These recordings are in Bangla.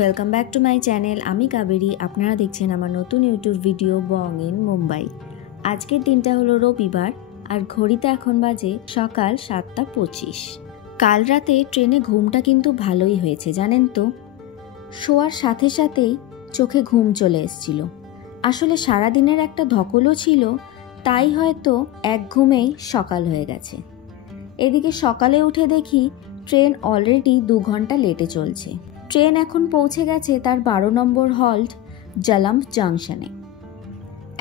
Welcome back to my channel. আমি কাবেরী, আপনারা দেখছেন আমার নতুন YouTube video Bong in Mumbai. আজকের দিনটা হলো রবিবার আর ঘড়িতে এখন বাজে সকাল 7:25। কাল রাতে ট্রেনে ঘুমটা কিন্তু ভালোই হয়েছে জানেন তো। শোয়ার সাথে সাথেই চোখে ঘুম চলে এসেছিল। আসলে সারাদিনের একটা ধকলও ছিল, তাই হয়তো এক ঘুমেই সকাল হয়ে গেছে। এদিকে সকালে উঠে দেখি ট্রেন অলরেডি 2 ঘন্টা লেটে চলছে। ট্রেন এখন পৌঁছে গেছে তার 12 নম্বর হল্ট জালাম্ব জাংশনে।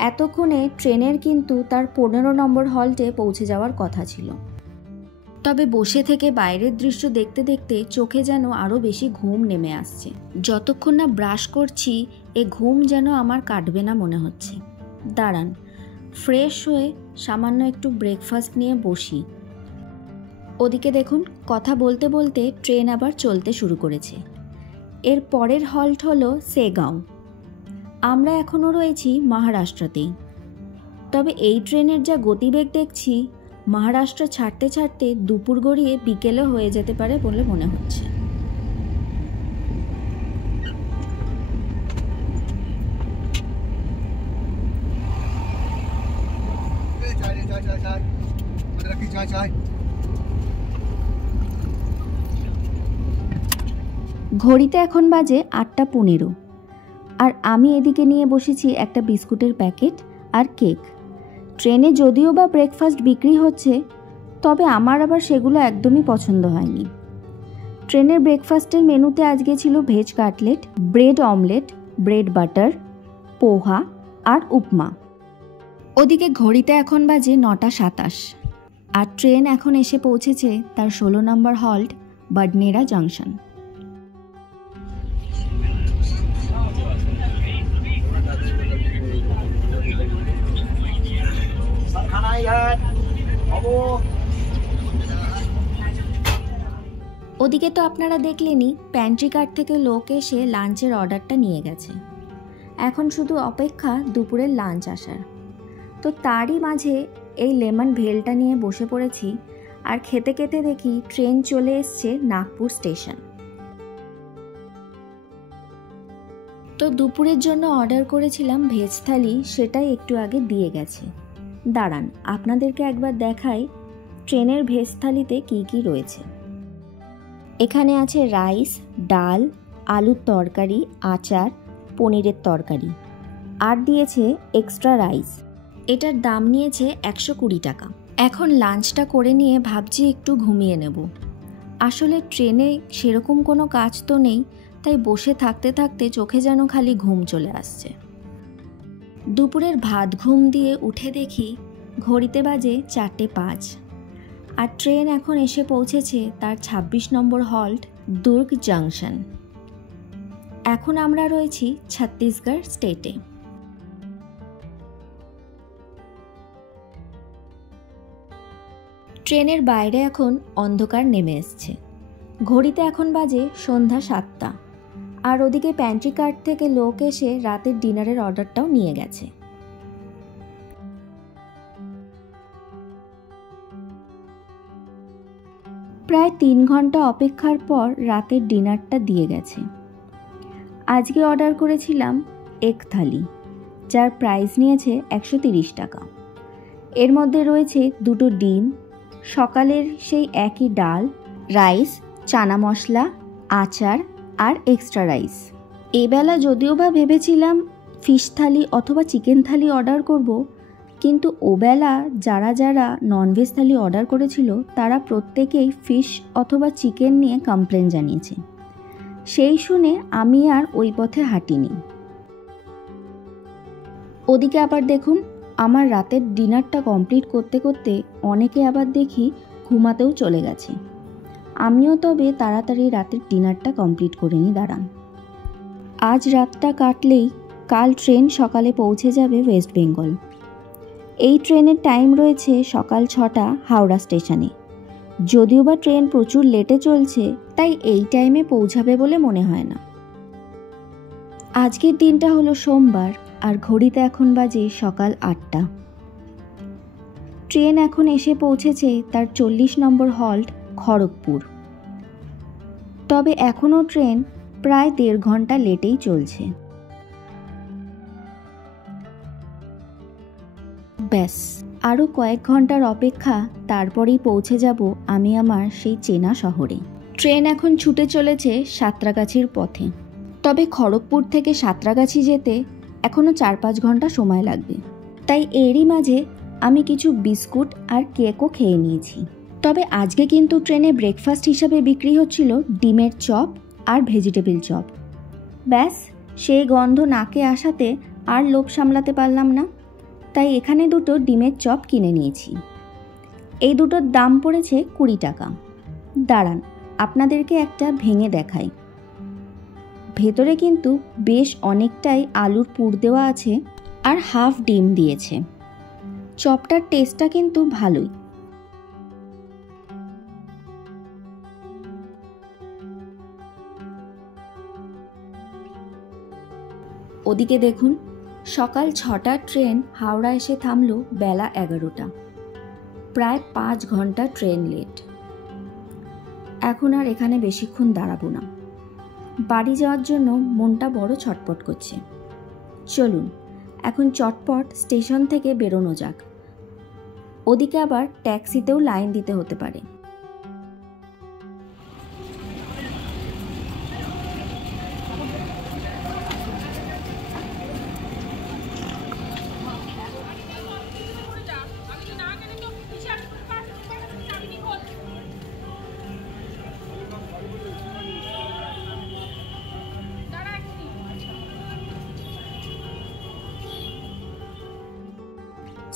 এতক্ষণে ট্রেনের কিন্তু তার 15 নম্বর হল্টে পৌঁছে যাওয়ার কথা ছিল। তবে বসে থেকে বাইরের দৃশ্য দেখতে দেখতে চোখে যেন আরও বেশি ঘুম নেমে আসছে। যতক্ষণ না ব্রাশ করছি এ ঘুম যেন আমার কাটবে না মনে হচ্ছে। দাঁড়ান, ফ্রেশ হয়ে সামান্য একটু ব্রেকফাস্ট নিয়ে বসি। ওদিকে দেখুন, কথা বলতে বলতে ট্রেন আবার চলতে শুরু করেছে। এর পরের হল্ট হলো সেগাঁও। আমরা এখনও রয়েছি মহারাষ্ট্রতেই। তবে এই ট্রেনের যা গতিবেগ দেখছি, মহারাষ্ট্র ছাড়তে ছাড়তে দুপুর গড়িয়ে বিকেলও হয়ে যেতে পারে বলে মনে হচ্ছে। ঘড়িতে এখন বাজে 8:15 আর আমি এদিকে নিয়ে বসেছি একটা বিস্কুটের প্যাকেট আর কেক। ট্রেনে যদিও বা ব্রেকফাস্ট বিক্রি হচ্ছে, তবে আমার আবার সেগুলো একদমই পছন্দ হয়নি। ট্রেনের ব্রেকফাস্টের মেনুতে আজকে ছিল veg cutlet, bread omelette, bread butter, poha আর উপমা। ওদিকে ঘড়িতে এখন বাজে 9:27 আর ট্রেন এখন এসে পৌঁছেছে তার 16 নম্বর হল্ট বাডনেরা জাংশন। ওদিকে তো আপনারা দেখলেনই, প্যান্ট্রি কার্ট থেকে লোক এসে লাঞ্চের অর্ডারটা নিয়ে গেছে। এখন শুধু অপেক্ষা দুপুরের লাঞ্চ আসার। তো তারই মাঝে এই লেমন ভেলটা নিয়ে বসে পড়েছি আর খেতে খেতে দেখি ট্রেন চলে এসছে নাগপুর স্টেশন। তো দুপুরের জন্য অর্ডার করেছিলাম ভেজ থালি, সেটাই একটু আগে দিয়ে গেছে। দাঁড়ান আপনাদেরকে একবার দেখাই ট্রেনের ভেজ থালিতে কী কী রয়েছে। এখানে আছে রাইস, ডাল, আলুর তরকারি, আচার, পনিরের তরকারি আর দিয়েছে এক্সট্রা রাইস। এটার দাম নিয়েছে 120 টাকা। এখন লাঞ্চটা করে নিয়ে ভাবছি একটু ঘুমিয়ে নেব। আসলে ট্রেনে সেরকম কোনো কাজ তো নেই, তাই বসে থাকতে থাকতে চোখে যেন খালি ঘুম চলে আসছে। দুপুরের ভাত ঘুম দিয়ে উঠে দেখি ঘড়িতে বাজে 4:05 আর ট্রেন এখন এসে পৌঁছেছে তার 26 নম্বর হল্ট দুর্গ জাংশন। এখন আমরা রয়েছি ছত্তিশগড় স্টেটে। ট্রেনের বাইরে এখন অন্ধকার নেমে এসছে। ঘড়িতে এখন বাজে সন্ধ্যা 7টা আর ওদিকে প্যান্ট্রি কার্ট থেকে লোক এসে রাতের ডিনারের অর্ডারটাও নিয়ে গেছে। প্রায় 3 ঘন্টা অপেক্ষার পর রাতের ডিনারটা দিয়ে গেছে। আজকে অর্ডার করেছিলাম এক থালি, যার প্রাইস নিয়েছে 130 টাকা। এর মধ্যে রয়েছে 2টো ডিম, সকালের সেই একই ডাল, রাইস, চানা মশলা, আচার আর এক্সট্রা রাইস। এবেলা যদিও বা ভেবেছিলাম ফিশ থালি অথবা চিকেন থালি অর্ডার করব, কিন্তু ওবেলা যারা যারা ননভেজ থালি অর্ডার করেছিল তারা প্রত্যেকেই ফিশ অথবা চিকেন নিয়ে কমপ্লেন জানিয়েছে। সেই শুনে আমি আর ওই পথে হাঁটিনি। ওদিকে আবার দেখুন, আমার রাতের ডিনারটা কমপ্লিট করতে করতে অনেকে আবার দেখি ঘুমাতেও চলে গেছে। আমিও তবে তাড়াতাড়ি রাতের ডিনারটা কমপ্লিট করে নিই। দাঁড়ান, আজ রাতটা কাটলেই কাল ট্রেন সকালে পৌঁছে যাবে ওয়েস্ট বেঙ্গল। এই ট্রেনের টাইম রয়েছে সকাল 6টা হাওড়া স্টেশনে। যদিও বা ট্রেন প্রচুর লেটে চলছে, তাই এই টাইমে পৌঁছাবে বলে মনে হয় না। আজকের দিনটা হলো সোমবার আর ঘড়িতে এখন বাজে সকাল 8টা। ট্রেন এখন এসে পৌঁছেছে তার 40 নম্বর হল্ট খড়গপুর। তবে এখনও ট্রেন প্রায় 1.5 ঘন্টা লেটেই চলছে। ব্যাস, আরও কয়েক ঘন্টার অপেক্ষা, তারপরেই পৌঁছে যাব আমি আমার সেই চেনা শহরে। ট্রেন এখন ছুটে চলেছে সাঁতরাগাছির পথে। তবে খড়গপুর থেকে সাঁতরাগাছি যেতে এখনও 4-5 ঘন্টা সময় লাগবে। তাই এরই মাঝে আমি কিছু বিস্কুট আর কেকও খেয়ে নিয়েছি। তবে আজকে কিন্তু ট্রেনে ব্রেকফাস্ট হিসাবে বিক্রি হচ্ছিল ডিমের চপ আর ভেজিটেবল চপ। ব্যাস, সেই গন্ধ নাকে আসাতে আর লোভ সামলাতে পারলাম না, তাই এখানে 2টো ডিমের চপ কিনে নিয়েছি। এই দুটোর দাম পড়েছে 20 টাকা। দাঁড়ান, আপনাদেরকে একটা ভেঙে দেখাই। ভেতরে কিন্তু বেশ অনেকটাই আলুর পুর দেওয়া আছে আর হাফ ডিম দিয়েছে। চপটার টেস্টটা কিন্তু ভালোই। ওদিকে দেখুন, সকাল 6টার ট্রেন হাওড়া এসে থামলো বেলা 11টা। প্রায় 5 ঘন্টা ট্রেন লেট। এখন আর এখানে বেশিক্ষণ দাঁড়াবো না। বাড়ি যাওয়ার জন্য মনটা বড় ছটপট করছে। চলুন এখন চটপট স্টেশন থেকে বেরোনো যাক। ওদিকে আবার ট্যাক্সিতেও লাইন দিতে হতে পারে।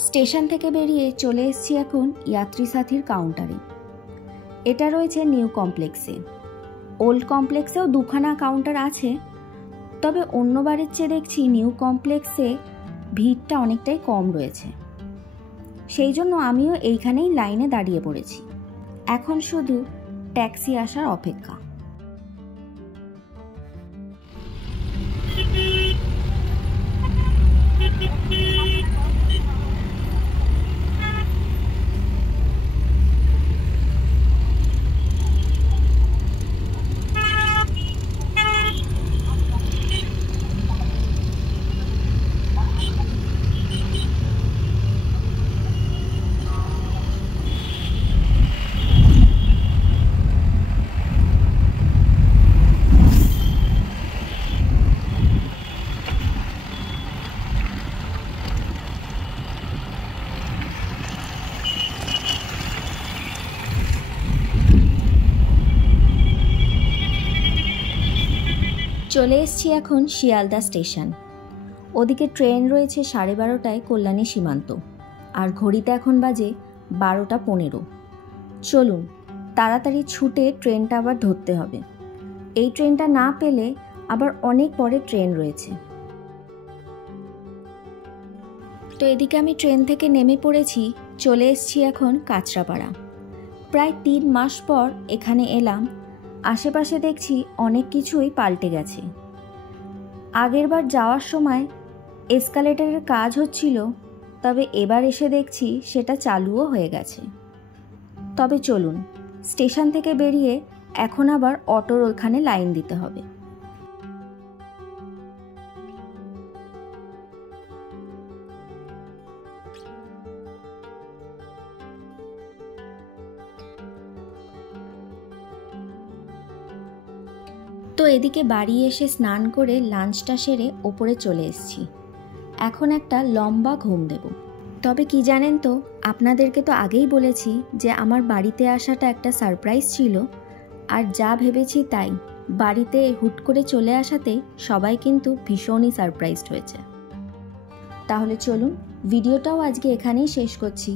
স্টেশন থেকে বেরিয়ে চলে এসেছি এখন যাত্রী সাথীর কাউন্টারে। এটা রয়েছে নিউ কমপ্লেক্সে। ওল্ড কমপ্লেক্সেও 2খানা কাউন্টার আছে, তবে অন্যবারের চেয়ে দেখছি নিউ কমপ্লেক্সে ভিড়টা অনেকটাই কম রয়েছে। সেই জন্য আমিও এইখানেই লাইনে দাঁড়িয়ে পড়েছি। এখন শুধু ট্যাক্সি আসার অপেক্ষা। চলে এসেছি এখন শিয়ালদা স্টেশন। ওদিকে ট্রেন রয়েছে 12:30টায় কল্যাণী সীমান্ত, আর ঘড়িতে এখন বাজে 12:15। চলুন তাড়াতাড়ি ছুটে ট্রেনটা আবার ধরতে হবে। এই ট্রেনটা না পেলে আবার অনেক পরে ট্রেন রয়েছে। তো এদিকে আমি ট্রেন থেকে নেমে পড়েছি। চলে এসেছি এখন কাঁচরাপাড়া। প্রায় 3 মাস পর এখানে এলাম। আশেপাশে দেখছি অনেক কিছুই পাল্টে গেছে। আগেরবার যাওয়ার সময় এসকালেটরের কাজ হচ্ছিল, তবে এবার এসে দেখছি সেটা চালুও হয়ে গেছে। তবে চলুন, স্টেশন থেকে বেরিয়ে এখন আবার অটোর ওখানে লাইন দিতে হবে। তো এদিকে বাড়ি এসে স্নান করে লাঞ্চটা সেরে ওপরে চলে এসেছি। এখন একটা লম্বা ঘুম দেব। তবে কি জানেন তো, আপনাদেরকে তো আগেই বলেছি যে আমার বাড়িতে আসাটা একটা সারপ্রাইজ ছিল, আর যা ভেবেছি তাই। বাড়িতে হুট করে চলে আসাতে সবাই কিন্তু ভীষণই সারপ্রাইজড হয়েছে। তাহলে চলুন, ভিডিওটাও আজকে এখানেই শেষ করছি।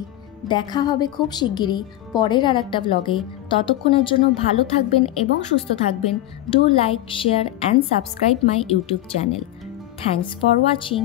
দেখা হবে খুব শিগগিরই পরের আর একটা ব্লগে। ততক্ষণের জন্য ভালো থাকবেন এবং সুস্থ থাকবেন। Do like, share and subscribe my YouTube channel. Thanks for watching.